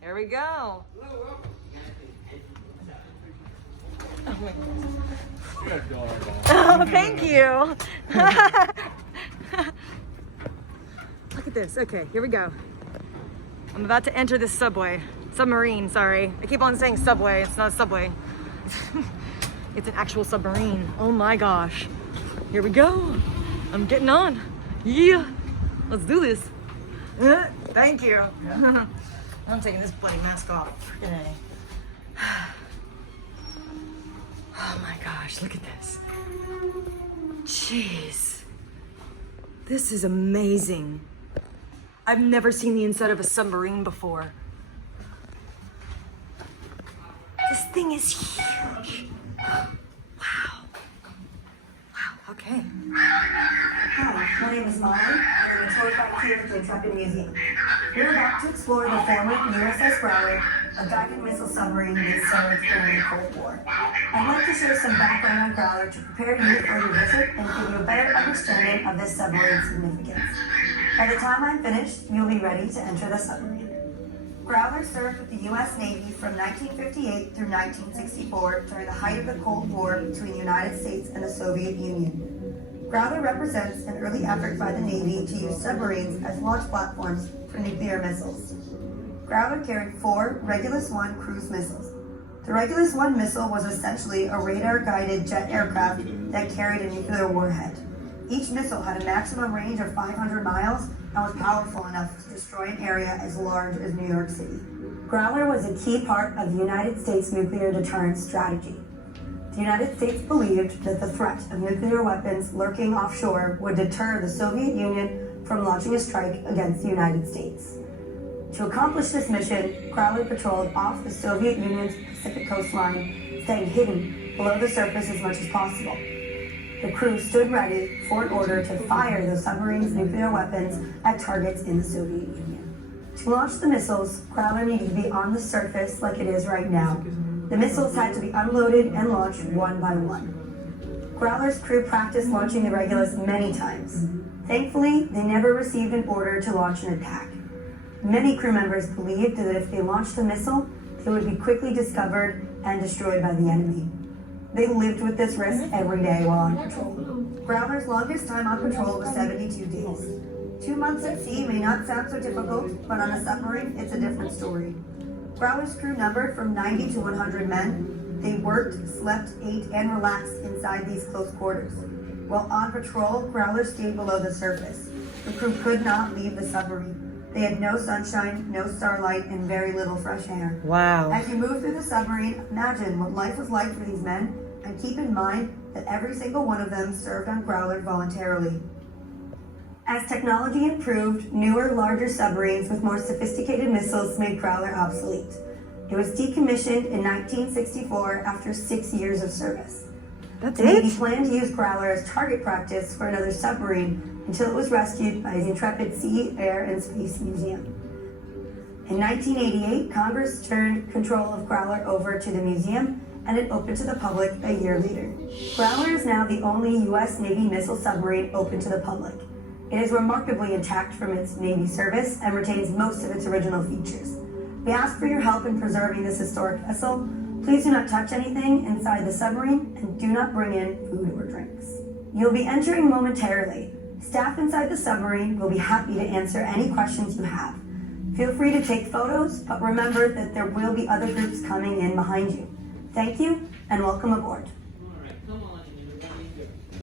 Here we go. Oh, thank you. Look at this. Okay, here we go. I'm about to enter this submarine, sorry. I keep on saying subway, it's not a subway. It's an actual submarine. Oh my gosh. Here we go. I'm getting on. Yeah, let's do this. Thank you. Yeah. I'm taking this bloody mask off. Freaking A. Oh my gosh, look at this. Jeez. This is amazing. I've never seen the inside of a submarine before. This thing is huge. Wow. Wow, okay. Hi, my name is Molly, and I'm a tour guide here at the Intrepid Museum. We're about to explore the former USS Growler, a guided missile submarine that served during the Cold War. I'd like to share some background on Growler to prepare you for your visit and give you a better understanding of this submarine's significance. By the time I'm finished, you'll be ready to enter the submarine. Growler served with the U.S. Navy from 1958 through 1964 during the height of the Cold War between the United States and the Soviet Union. Growler represents an early effort by the Navy to use submarines as launch platforms for nuclear missiles. Growler carried 4 Regulus I cruise missiles. The Regulus I missile was essentially a radar-guided jet aircraft that carried a nuclear warhead. Each missile had a maximum range of 500 miles and was powerful enough to destroy an area as large as New York City. Growler was a key part of the United States nuclear deterrence strategy. The United States believed that the threat of nuclear weapons lurking offshore would deter the Soviet Union from launching a strike against the United States. To accomplish this mission, Growler patrolled off the Soviet Union's Pacific coastline, staying hidden below the surface as much as possible. The crew stood ready for an order to fire the submarine's nuclear weapons at targets in the Soviet Union. To launch the missiles, Growler needed to be on the surface like it is right now. The missiles had to be unloaded and launched one by one. Growler's crew practiced launching the Regulus many times. Thankfully, they never received an order to launch an attack. Many crew members believed that if they launched a missile, they would be quickly discovered and destroyed by the enemy. They lived with this risk every day while on patrol. Growler's longest time on patrol was 72 days. 2 months at sea may not sound so difficult, but on a submarine, it's a different story. Growler's crew numbered from 90 to 100 men. They worked, slept, ate, and relaxed inside these close quarters. While on patrol, Growler stayed below the surface. The crew could not leave the submarine. They had no sunshine, no starlight, and very little fresh air. Wow. As you move through the submarine, imagine what life was like for these men, and keep in mind that every single one of them served on Growler voluntarily. As technology improved, newer, larger submarines with more sophisticated missiles made Growler obsolete. It was decommissioned in 1964 after 6 years of service. That's the Navy it? planned to use Growler as target practice for another submarine until it was rescued by the Intrepid Sea, Air, and Space Museum. In 1988, Congress turned control of Growler over to the museum, and it opened to the public a year later. Growler is now the only U.S. Navy missile submarine open to the public. It is remarkably intact from its Navy service and retains most of its original features. We ask for your help in preserving this historic vessel. Please do not touch anything inside the submarine and do not bring in food or drinks. You'll be entering momentarily. Staff inside the submarine will be happy to answer any questions you have. Feel free to take photos, but remember that there will be other groups coming in behind you. Thank you and welcome aboard.